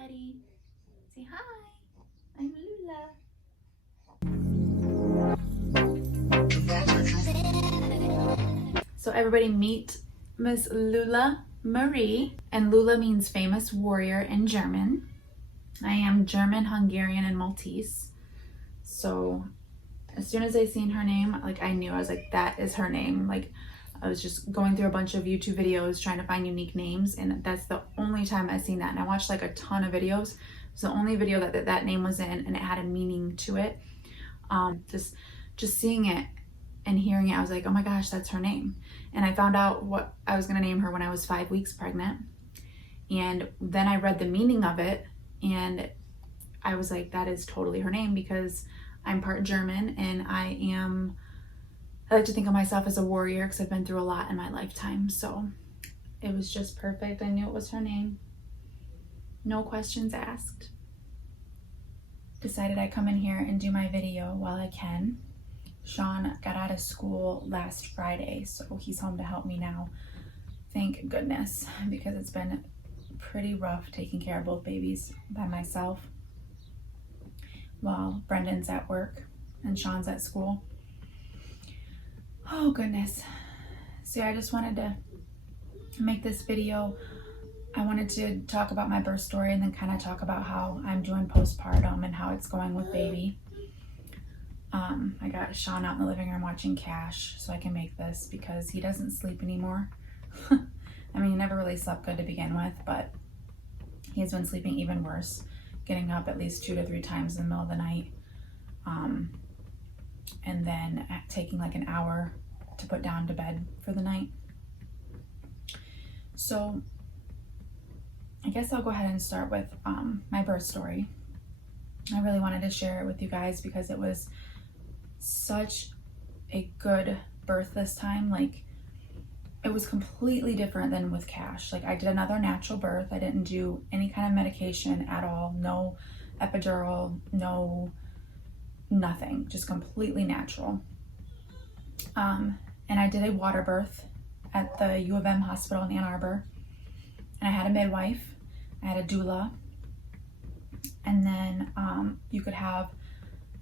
everybody. Say hi. I'm Lula. So everybody meet Miss Lula Marie. And Lula means famous warrior in German. I am German, Hungarian, and Maltese. So as soon as I seen her name, like I knew, I was like, that is her name. Like I was just going through a bunch of YouTube videos trying to find unique names, and that's the only time I've seen that. And I watched like a ton of videos. It's the only video that name was in, and it had a meaning to it. Just seeing it and hearing it, I was like, oh my gosh, that's her name. And I found out what I was gonna name her when I was 5 weeks pregnant. And then I read the meaning of it, and I was like, that is totally her name, because I'm part German, and I like to think of myself as a warrior because I've been through a lot in my lifetime. So it was just perfect. I knew it was her name. No questions asked. Decided I'd come in here and do my video while I can. Sean got out of school last Friday, so he's home to help me now. Thank goodness, because it's been pretty rough taking care of both babies by myself while Brendan's at work and Sean's at school. Oh goodness. So yeah, I just wanted to make this video. I wanted to talk about my birth story and then kind of talk about how I'm doing postpartum and how it's going with baby. I got Sean out in the living room watching Cash so I can make this because he doesn't sleep anymore. I mean, he never really slept good to begin with, but he's been sleeping even worse, getting up at least 2 to 3 times in the middle of the night. And then taking like an hour to put down to bed for the night. So I guess I'll go ahead and start with my birth story. I really wanted to share it with you guys because it was such a good birth this time. Like it was completely different than with Cash. Like I did another natural birth. I didn't do any kind of medication at all. No epidural, no nothing, just completely natural. And I did a water birth at the U of M hospital in Ann Arbor. And I had a midwife, I had a doula, and then you could have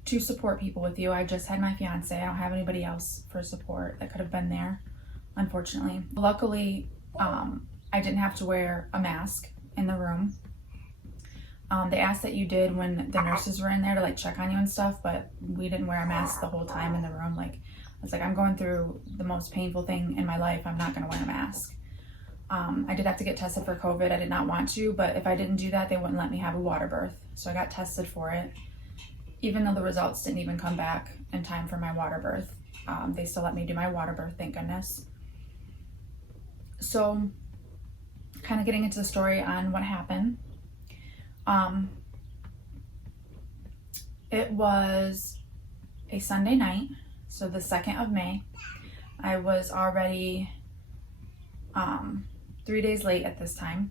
2 support people with you. I just had my fiance. I don't have anybody else for support that could have been there, unfortunately. Luckily, I didn't have to wear a mask in the room. They asked that you did when the nurses were in there to like check on you and stuff, but we didn't wear a mask the whole time in the room. Like I was like, I'm going through the most painful thing in my life. I'm not gonna wear a mask. I did have to get tested for COVID. I did not want to, but if I didn't do that, they wouldn't let me have a water birth. So I got tested for it. Even though the results didn't even come back in time for my water birth, they still let me do my water birth, thank goodness. So kind of getting into the story on what happened. It was a Sunday night, so the 2nd of May. I was already 3 days late at this time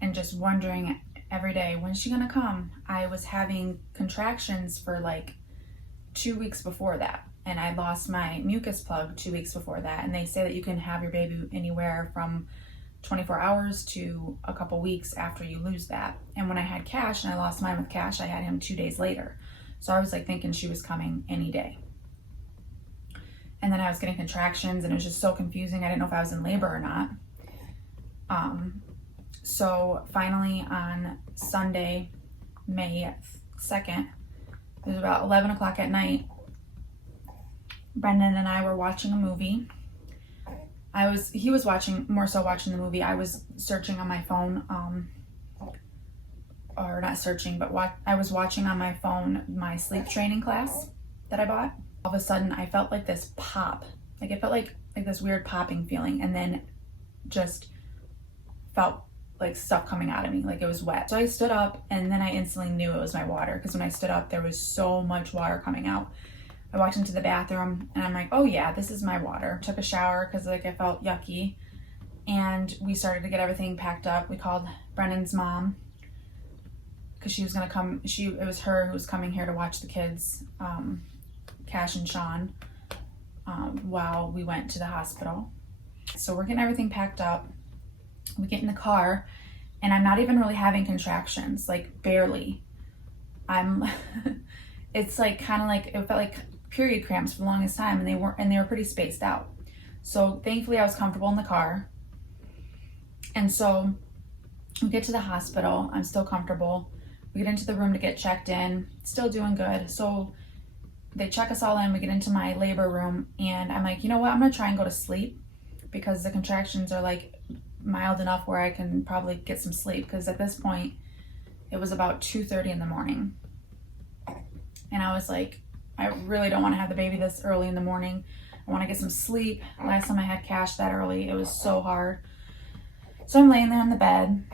and just wondering every day, when's she gonna come? I was having contractions for like 2 weeks before that, and I lost my mucus plug 2 weeks before that, and they say that you can have your baby anywhere from 24 hours to a couple weeks after you lose that. And when I had Cash and I lost mine with Cash, I had him 2 days later. So I was like thinking she was coming any day. And then I was getting contractions and it was just so confusing. I didn't know if I was in labor or not. So finally on Sunday, May 2nd, it was about 11 o'clock at night, Brendan and I were watching a movie. He was more so watching the movie. I was searching on my phone, or not searching, but I was watching on my phone my sleep training class that I bought. All of a sudden I felt like this pop, like it felt like this weird popping feeling, and then just felt like stuff coming out of me, like it was wet. So I stood up, and then I instantly knew it was my water, because when I stood up there was so much water coming out. I walked into the bathroom and I'm like, oh yeah, this is my water. Took a shower because like I felt yucky, and we started to get everything packed up. We called Brendan's mom because she was gonna come. It was her who was coming here to watch the kids, Cash and Sean, while we went to the hospital. So we're getting everything packed up. We get in the car and I'm not even really having contractions, like barely. I'm it's like kind of like, it felt like period cramps for the longest time, and they were pretty spaced out. So thankfully I was comfortable in the car. And so we get to the hospital, I'm still comfortable. We get into the room to get checked in, still doing good. So they check us all in, we get into my labor room, and I'm like, you know what, I'm gonna try and go to sleep because the contractions are like mild enough where I can probably get some sleep, because at this point it was about 2:30 in the morning. And I was like, I really don't want to have the baby this early in the morning. I want to get some sleep. Last time I had Cash that early, it was so hard. So I'm laying there in the bed,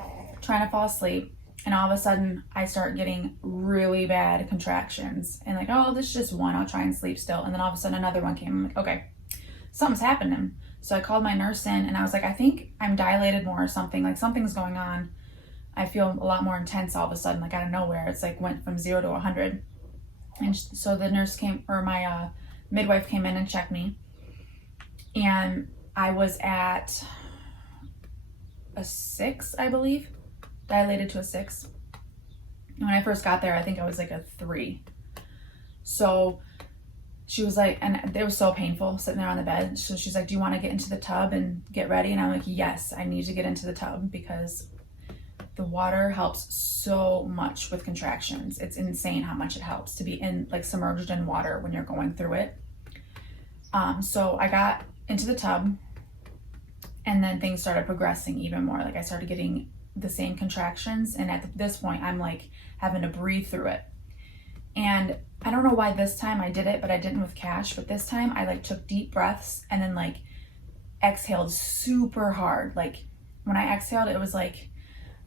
trying to fall asleep, and all of a sudden I start getting really bad contractions. And like, oh, this is just one, I'll try and sleep still. And then all of a sudden another one came. I'm like, okay, something's happening. So I called my nurse in, and I was like, I think I'm dilated more or something. Like, something's going on. I feel a lot more intense all of a sudden, like out of nowhere. It's like went from 0 to 100. And so the nurse came, or my midwife came in and checked me. And I was at a 6, I believe, dilated to a 6. And when I first got there, I think I was like a 3. So she was like, and it was so painful sitting there on the bed. So she's like, do you want to get into the tub and get ready? And I'm like, yes, I need to get into the tub because the water helps so much with contractions. It's insane how much it helps to be in, like, submerged in water when you're going through it. So I got into the tub, and then things started progressing even more. Like, I started getting the same contractions, and at this point I'm like having to breathe through it. And I don't know why this time I did it, but I didn't with Cash. But this time I like took deep breaths and then like exhaled super hard. Like, when I exhaled, it was like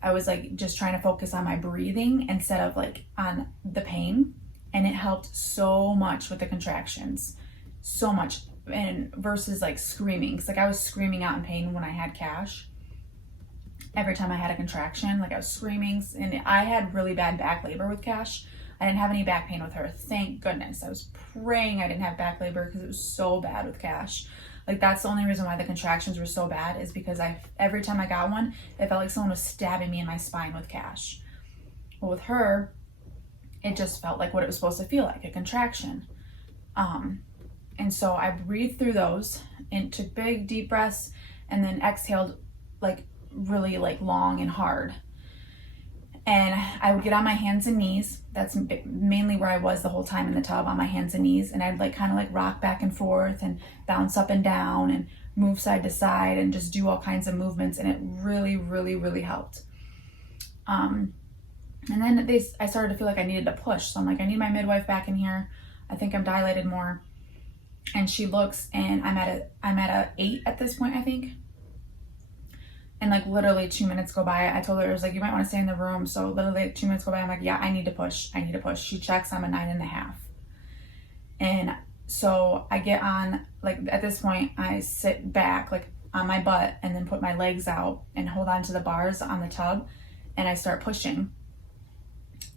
I was like just trying to focus on my breathing instead of like on the pain. And it helped so much with the contractions, so much. And versus like screaming, cause like I was screaming out in pain when I had Cash. Every time I had a contraction, like I was screaming. And I had really bad back labor with Cash. I didn't have any back pain with her, thank goodness. I was praying I didn't have back labor because it was so bad with Cash. Like, that's the only reason why the contractions were so bad, is because every time I got one, it felt like someone was stabbing me in my spine with Cash. Well, with her, it just felt like what it was supposed to feel like, a contraction. And so I breathed through those and took big deep breaths, and then exhaled like really like long and hard. And I would get on my hands and knees. That's mainly where I was the whole time in the tub, on my hands and knees. And I'd like kind of like rock back and forth and bounce up and down and move side to side and just do all kinds of movements. And it really, really, really helped. And then I started to feel like I needed to push. So I'm like, I need my midwife back in here. I think I'm dilated more. And she looks, and I'm at a 8 at this point, I think. And like literally 2 minutes go by. I told her, I was like, you might want to stay in the room. So literally 2 minutes go by. I'm like, yeah, I need to push. She checks, I'm a 9.5. And so I get on, like at this point, I sit back like on my butt and then put my legs out and hold on to the bars on the tub. And I start pushing.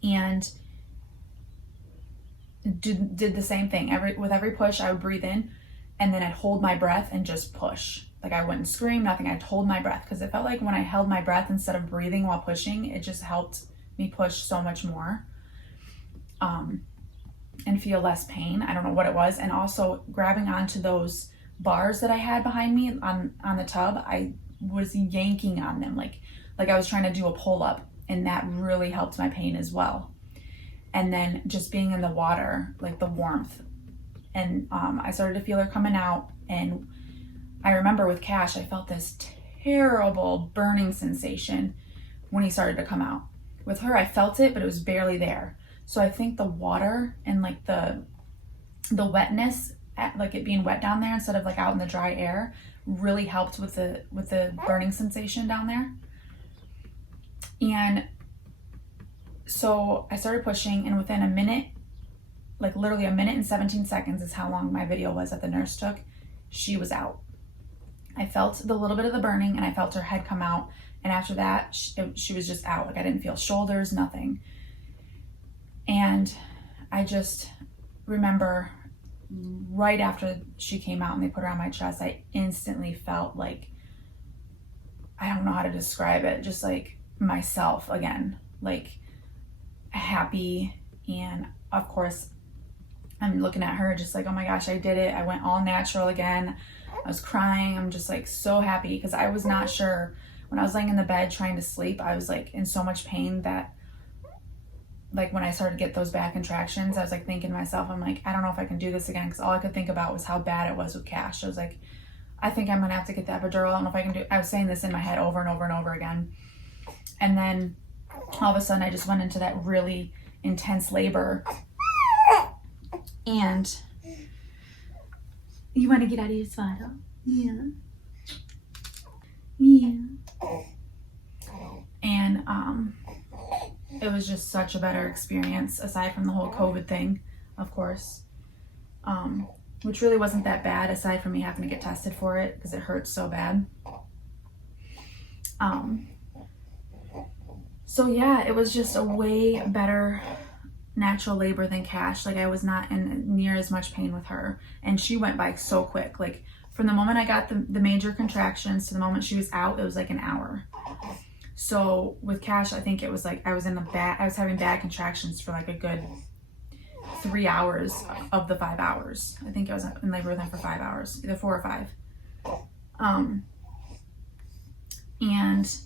And did the same thing. With every push, I would breathe in, and then I'd hold my breath and just push. Like, I wouldn't scream, nothing. I'd hold my breath, because it felt like when I held my breath instead of breathing while pushing, it just helped me push so much more, and feel less pain. I don't know what it was. And also grabbing onto those bars that I had behind me on the tub, I was yanking on them like I was trying to do a pull up, and that really helped my pain as well. And then just being in the water, like the warmth, and I started to feel her coming out. And I remember with Cash, I felt this terrible burning sensation when he started to come out. With her, I felt it, but it was barely there. So I think the water and like the wetness, like it being wet down there instead of like out in the dry air, really helped with the burning sensation down there. And so I started pushing, and within a minute, like literally a minute and 17 seconds is how long my video was that the nurse took, she was out. I felt the little bit of the burning, and I felt her head come out. And after that, she was just out. Like, I didn't feel shoulders, nothing. And I just remember right after she came out and they put her on my chest, I instantly felt like, I don't know how to describe it, just like myself again, like happy. And of course I'm looking at her just like, oh my gosh, I did it. I went all natural again. I was crying. I'm just like so happy because I was not sure when I was laying in the bed trying to sleep. I was like in so much pain that like when I started to get those back contractions, I was like thinking to myself, I'm like, I don't know if I can do this again, because all I could think about was how bad it was with Cash. I was like, I think I'm gonna have to get the epidural. I don't know if I can do. I was saying this in my head over and over and over again. And then all of a sudden I just went into that really intense labor. And you want to get out of your swaddle? Yeah. Yeah. And it was just such a better experience, aside from the whole COVID thing, of course, which really wasn't that bad, aside from me having to get tested for it because it hurts so bad. So yeah, it was just a way better natural labor than Cash. Like I was not in near as much pain with her, and she went by so quick. Like from the moment I got the major contractions to the moment she was out, it was like an hour. So with Cash, I think it was like I was having bad contractions for like a good 3 hours of the 5 hours. I think I was in labor with him for 5 hours, either 4 or 5. And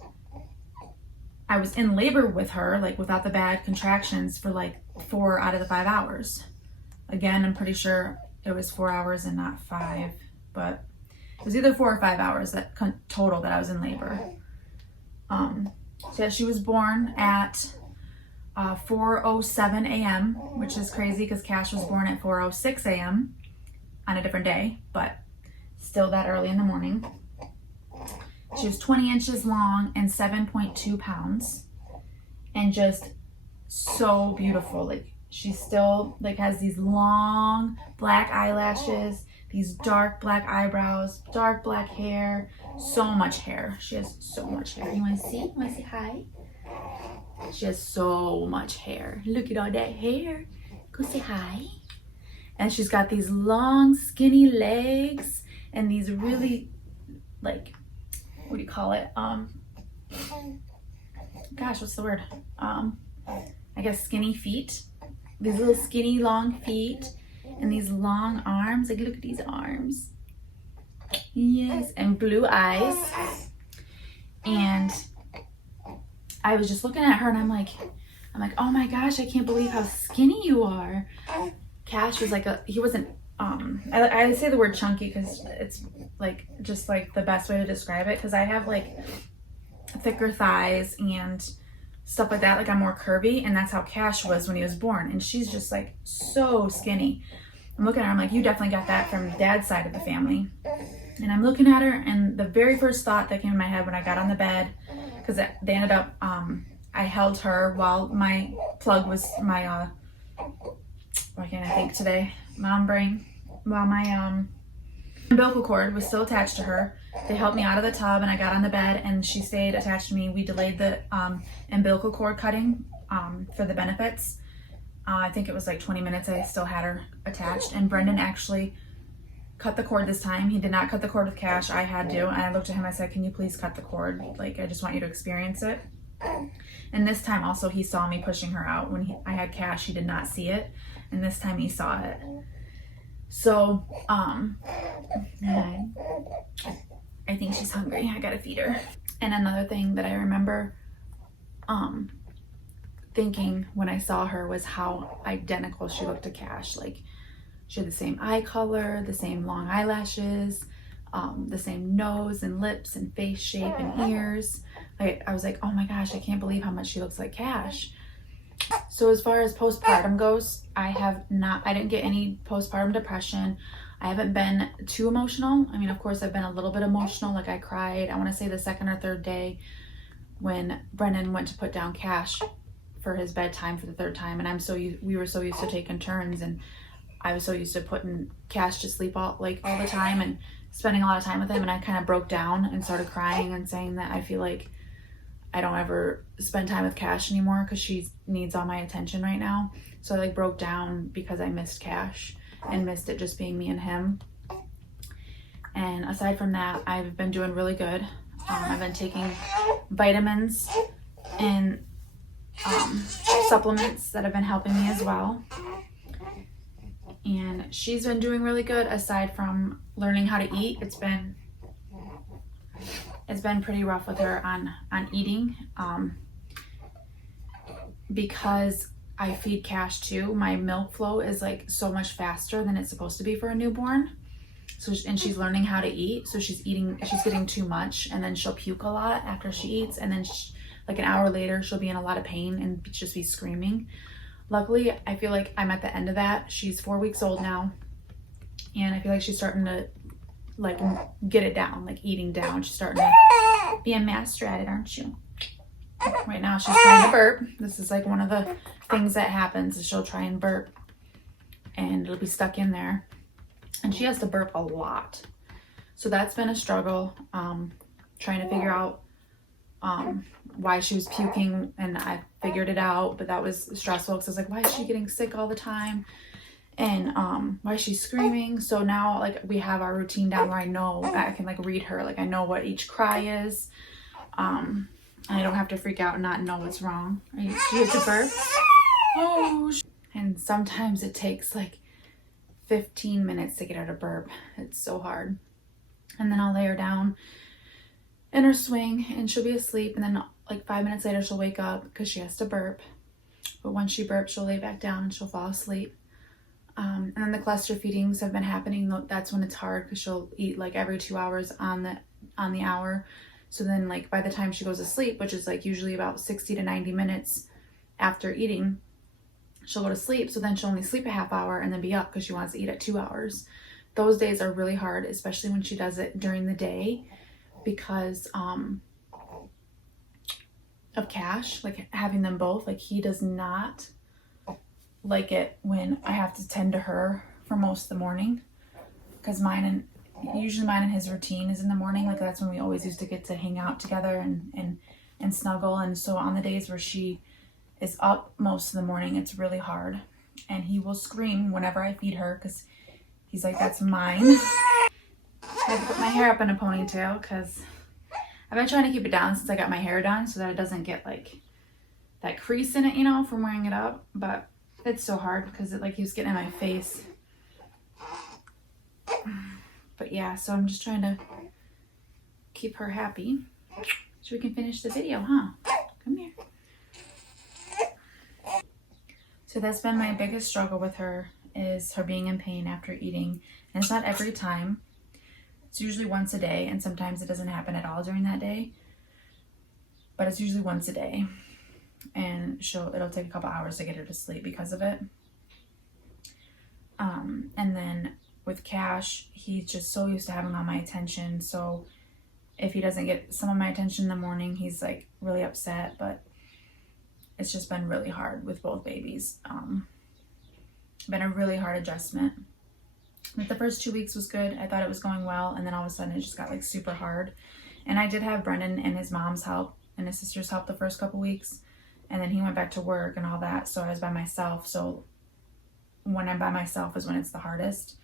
I was in labor with her, like without the bad contractions, for like 4 out of the 5 hours. Again, I'm pretty sure it was 4 hours and not 5, but it was either 4 or 5 hours that total that I was in labor. So yeah, she was born at 4:07 a.m., which is crazy because Cash was born at 4:06 a.m. on a different day, but still that early in the morning. She was 20 inches long and 7.2 pounds, and just so beautiful. Like she still like has these long black eyelashes, these dark black eyebrows, dark black hair, so much hair. She has so much hair. You want to see? You want to say hi? She has so much hair. Look at all that hair. Go say hi. And she's got these long, skinny legs and these really, like, what do you call it? Gosh, what's the word? I guess skinny feet. These little skinny, long feet and these long arms. Like, look at these arms. Yes, and blue eyes. And I was just looking at her and I'm like, oh my gosh, I can't believe how skinny you are. Cash was like he wasn't, I say the word chunky because it's like, just like the best way to describe it. Cause I have like thicker thighs and stuff like that. Like I'm more curvy, and that's how Cash was when he was born. And she's just like so skinny. I'm looking at her, I'm like, you definitely got that from Dad's side of the family. And I'm looking at her, and the very first thought that came in my head when I got on the bed, because they ended up, I held her while my plug was my, why can't I think today? Mom brain. While my umbilical cord was still attached to her. They helped me out of the tub, and I got on the bed, and she stayed attached to me. We delayed the umbilical cord cutting for the benefits. I think it was like 20 minutes. I still had her attached, and Brendan actually cut the cord this time. He did not cut the cord with Cash. I had to, and I looked at him. I said, "Can you please cut the cord? Like, I just want you to experience it." And this time also, he saw me pushing her out. When I had Cash, he did not see it, and this time he saw it. So, I think she's hungry. I gotta feed her. And another thing that I remember thinking when I saw her was how identical she looked to Cash. Like, she had the same eye color, the same long eyelashes, the same nose and lips and face shape and ears. Like, I was like, oh my gosh, I can't believe how much she looks like Cash. So as far as postpartum goes, I didn't get any postpartum depression. I haven't been too emotional. I mean, of course, I've been a little bit emotional. Like I cried, I want to say the second or third day when Brendan went to put down Cash for his bedtime for the third time. And we were so used to taking turns, and I was so used to putting Cash to sleep all the time and spending a lot of time with him. And I kind of broke down and started crying and saying that I feel like I don't ever spend time with Cash anymore because she needs all my attention right now. So I like broke down because I missed Cash and missed it just being me and him. And aside from that, I've been doing really good. I've been taking vitamins and supplements that have been helping me as well. And she's been doing really good aside from learning how to eat. It's been pretty rough with her on eating, because I feed Cash too. My milk flow is like so much faster than it's supposed to be for a newborn. So, and she's learning how to eat. So she's getting too much, and then she'll puke a lot after she eats. And then like an hour later, she'll be in a lot of pain and just be screaming. Luckily, I feel like I'm at the end of that. She's 4 weeks old now, and I feel like she's starting to like get it down, like eating down. She's starting to be a master at it, aren't you? Right now, she's trying to burp. This is like one of the things that happens is she'll try and burp, and it'll be stuck in there, and she has to burp a lot. So that's been a struggle, trying to figure out why she was puking, and I figured it out, but that was stressful because I was like, why is she getting sick all the time? And why is she screaming? So now like we have our routine down where I know I can like read her, like I know what each cry is, and I don't have to freak out and not know what's wrong. Do you have to burp? Oh, and sometimes it takes like 15 minutes to get her to burp. It's so hard. And then I'll lay her down in her swing and she'll be asleep, and then like 5 minutes later she'll wake up because she has to burp. But once she burps, she'll lay back down and she'll fall asleep. And then the cluster feedings have been happening. That's when it's hard because she'll eat like every 2 hours on the hour. So then like by the time she goes to sleep, which is like usually about 60 to 90 minutes after eating, she'll go to sleep. So then she'll only sleep a half hour and then be up because she wants to eat at 2 hours. Those days are really hard, especially when she does it during the day, because of Cash, like having them both. Like he does not like it when I have to tend to her for most of the morning, because usually mine and his routine is in the morning. Like that's when we always used to get to hang out together and snuggle. And so on the days where she is up most of the morning, it's really hard, and he will scream whenever I feed her because he's like, that's mine. I had to put my hair up in a ponytail because I've been trying to keep it down since I got my hair done so that it doesn't get like that crease in it, you know, from wearing it up. But it's so hard because it like keeps getting in my face. But yeah, so I'm just trying to keep her happy so we can finish the video, huh? Come here. So that's been my biggest struggle with her, is her being in pain after eating. And it's not every time. It's usually once a day, and sometimes it doesn't happen at all during that day. But it's usually once a day. And it'll take a couple hours to get her to sleep because of it. And then with Cash, he's just so used to having all my attention. So if he doesn't get some of my attention in the morning, he's like really upset. But it's just been really hard with both babies. Been a really hard adjustment. Like the first 2 weeks was good. I thought it was going well, and then all of a sudden it just got like super hard. And I did have Brendan and his mom's help and his sister's help the first couple weeks, and then he went back to work and all that, so I was by myself. So when I'm by myself is when it's the hardest.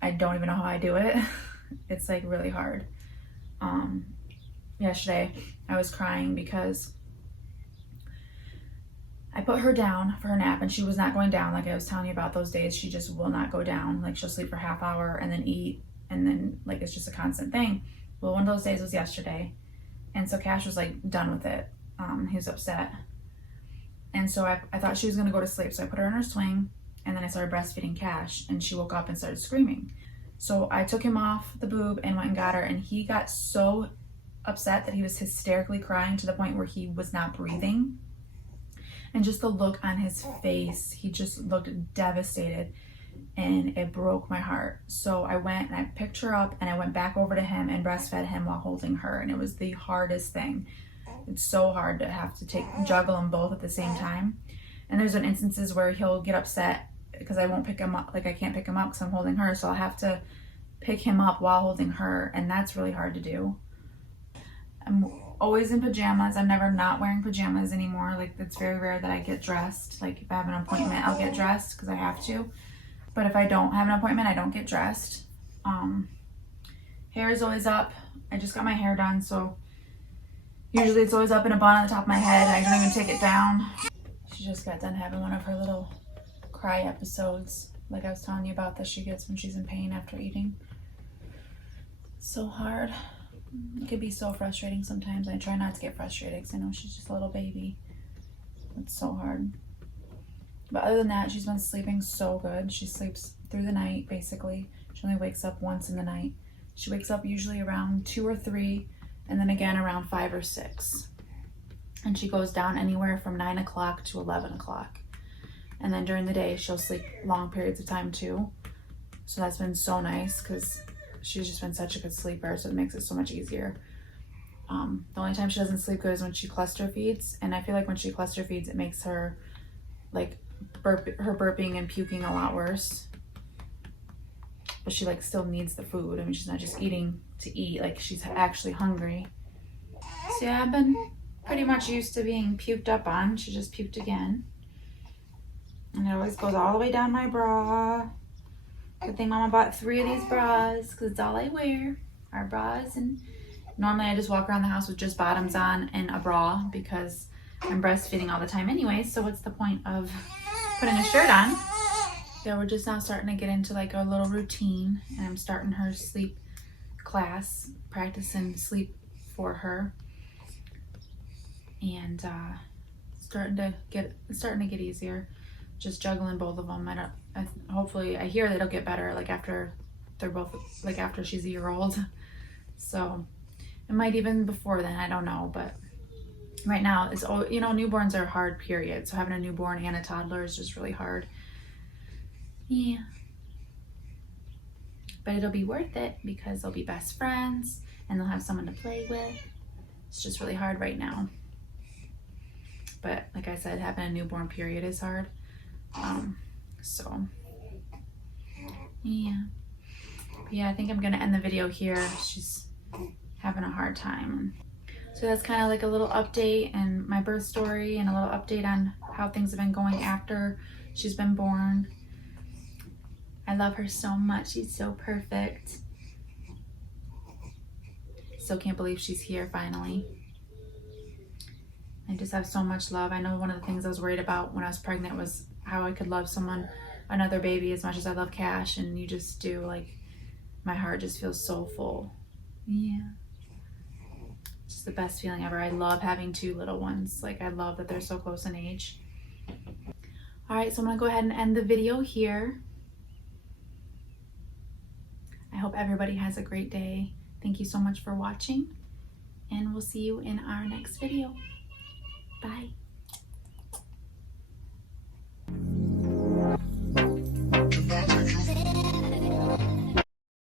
I don't even know how I do it. It's like really hard. Yesterday I was crying because I put her down for her nap and she was not going down. Like I was telling you about those days, she just will not go down. Like she'll sleep for half hour and then eat, and then like it's just a constant thing. Well, one of those days was yesterday, and so Cash was like done with it. He was upset, and so I thought she was gonna go to sleep, so I put her in her swing, and then I started breastfeeding Cash, and she woke up and started screaming. So I took him off the boob and went and got her, and he got so upset that he was hysterically crying to the point where he was not breathing. And just the look on his face, he just looked devastated, and it broke my heart. So I went and I picked her up and I went back over to him and breastfed him while holding her, and it was the hardest thing. It's so hard to have to juggle them both at the same time. And there's been instances where he'll get upset because I won't pick him up, like I can't pick him up because I'm holding her, so I'll have to pick him up while holding her, and that's really hard to do. I'm always in pajamas. I'm never not wearing pajamas anymore. Like it's very rare that I get dressed. Like if I have an appointment, I'll get dressed because I have to. But if I don't have an appointment, I don't get dressed. Hair is always up. I just got my hair done, so Usually it's always up in a bun on the top of my head and I don't even take it down. She just got done having one of her little cry episodes, like I was telling you about, that she gets when she's in pain after eating. So hard. It can be so frustrating sometimes. I try not to get frustrated because I know she's just a little baby. It's so hard. But other than that, she's been sleeping so good. She sleeps through the night, basically. She only wakes up once in the night. She wakes up usually around 2 or 3, and then again around 5 or 6. And she goes down anywhere from 9 o'clock to 11 o'clock. And then during the day, she'll sleep long periods of time too. So that's been so nice because she's just been such a good sleeper, so it makes it so much easier. The only time she doesn't sleep good is when she cluster feeds, and I feel like when she cluster feeds, it makes her like her burping and puking a lot worse. But she like still needs the food. I mean, she's not just eating to eat, like she's actually hungry. So yeah, I've been pretty much used to being puked up on. She just puked again. And it always goes all the way down my bra. Good thing Mama bought 3 of these bras because it's all I wear are bras. And normally I just walk around the house with just bottoms on and a bra because I'm breastfeeding all the time anyway. So what's the point of putting a shirt on? Yeah, we're just now starting to get into like a little routine, and I'm starting her sleep class, practicing sleep for her. And starting to get easier. Just juggling both of them. Hopefully I hear that it'll get better like after they're both like after she's a year old. So it might even before then, I don't know, but right now it's, you know, newborns are hard, period. So having a newborn and a toddler is just really hard. Yeah. But it'll be worth it because they'll be best friends and they'll have someone to play with. It's just really hard right now. But like I said, having a newborn period is hard. So yeah. But yeah, I think I'm gonna end the video here. She's having a hard time. So that's kind of like a little update and my birth story and a little update on how things have been going after she's been born. I love her so much. She's so perfect. Still can't believe she's here finally. I just have so much love. I know one of the things I was worried about when I was pregnant was how I could love another baby as much as I love Cash, and you just do. Like, my heart just feels so full. Yeah. Just the best feeling ever. I love having 2 little ones. Like, I love that they're so close in age. All right, so I'm gonna go ahead and end the video here. I hope everybody has a great day. Thank you so much for watching, and we'll see you in our next video. Bye.